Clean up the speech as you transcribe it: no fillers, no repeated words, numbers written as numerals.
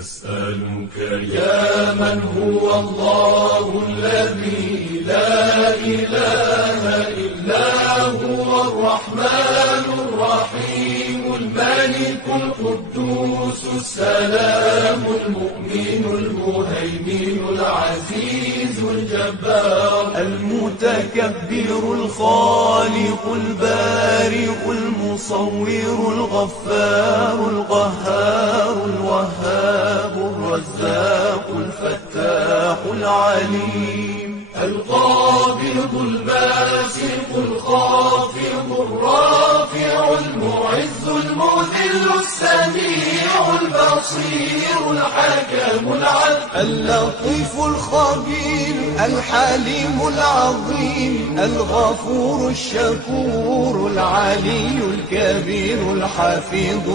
أسألك يا من هو الله الذي لا إله إلا هو الرحمن الرحيم الملك القدوس السلام المؤمن المهيمن العزيز الجبار المتكبر الخالق البارئ المصور الغفار القهار الوهاب الرزاق الفتاح العليم القابض الباسط الخافض الرافع المعز المذل السميع البصير الحكم العدل اللطيف الخبير الحليم العظيم الغفور الشكور العلي الكبير الحفيظ